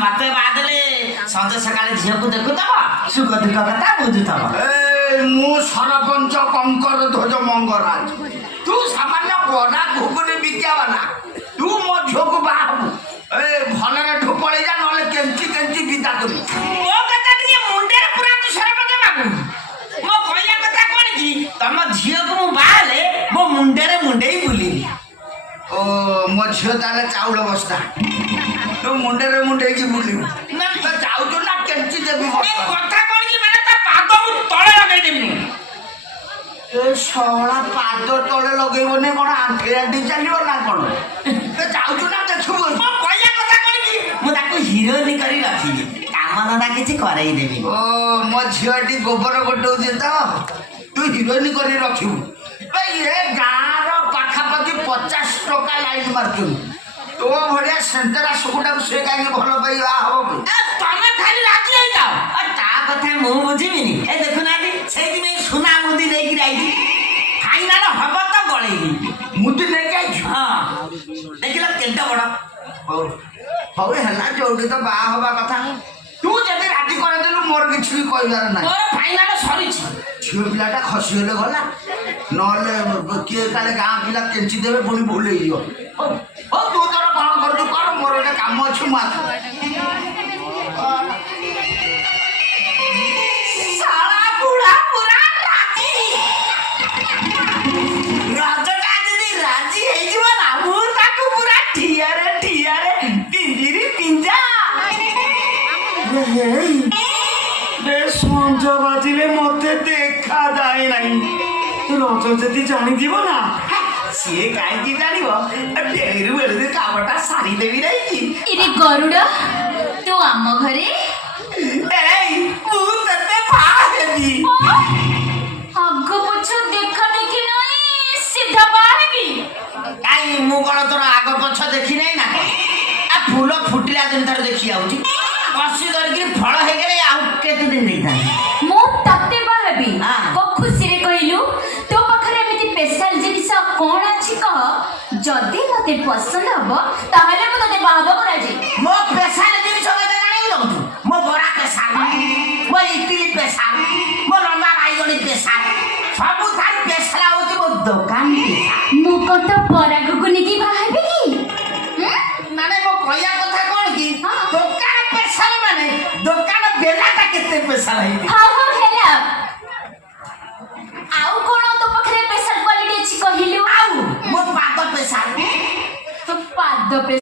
मत बादले संज सकाळे झियो को देखुतब सुख दुख कथा बुझुतब मु सरपंच कंकर ध्वज मंगराज तू सामान्य बड़ा घुगुनी विद्यावाला तू मो झियो को बाहबू भलरे ठोपळे जा नले केंची केंची विदा करी ओ कथा के मुंडे पूरा तू सरपंच बाबू मो कहया कथा कोन की तम झियो को मु बाले मो मुंडे रे मुंडे ही बुलिली ओ मो झियो ताले चाउल बस्ता तू मुंडे रे मुंडे की बुली ना तो जाऊ तो ना केंची देबी बस्ता कथा कोन की माने ता पाद मु तळे लगाई देबी ए सोळा पाद तळे लगेबने कोन आंठी आंठी चलियो ना कोन तो जाऊ तो ना देखबो मो कहया कथा कोन की मु ताको हीरोनी करी रखी काम धंदा किछि करई देबी ओ मो झियोटी गोबर गोटौ दे तो तू हीरोइनी करी रखिबू ए गाँर पाखापाखि 50 टका लाइन मारचु तो भड़िया सेंटरा सुकुटा से कहीं भल पाइबा हो तमे खाली राजी हो जाओ और ता कथा मु बुझिबिनी ए देखु ना दी सेति में सुना मुदी नै कि राई फाइनल हबो तो गळेई मुदी नै के हां देखिला केंटा बडा हो हो हला जोडी तो बा होबा कथा तू जदी राजी करे देलु मोर किछि भी कहबार नै मोर फाइनल सरीछि छियो पिलाटा खसी होले गला नले किए काले गाँ पिला केंची देबे पुनी भूले हियो ओ तू तोर कोन कर तू कर मोर एटा काम अछि मार साला बुढ़ा पूरा राजी राजटा जदी राजी हे जीवा ना मु ताको पूरा ठियारे पिंजिरी पिंजा रे संज बाजिले मते देखा जाए नहीं रज जदि जानी जीव ना सी कहीं जानिबो डेरू बेलू कामटा सारी देवी नहीं इरे गरुड़ तू आम घरे अग पछ देखा देखी नहीं सीधा बाहबी कहीं मु कौन तोर आग पछ देखी नहीं ना आ फूल फुटिला दिन तर देखी आउची कसी करके फल हे गले आ केते दिन नहीं था मु तते बाहबी हाँ। को खुशी रे कहलु तो पखरे एमिति स्पेशल जिनिस कोन अछि कह जदी मते पसंद हबो ताहले मु तते बाहबो करा जे मो पैसा ने दिन सब दे नहीं लऊ मो बड़ा पैसा मो इडली पैसा मो लंबा बाईगणी पैसा सब थार पैसा होती मो दुकान पैसा मु कत बरा गुगुनी की बाहबी की माने मो कहया कथा कोन की हाँ। दुकान पैसा माने दुकान बेलाटा केते पैसा रही हां हां हेला आउ कोन तो पखरे स्पेशल क्वालिटी अछि कहिलु आउ मो पाद पैसा तो पाद पे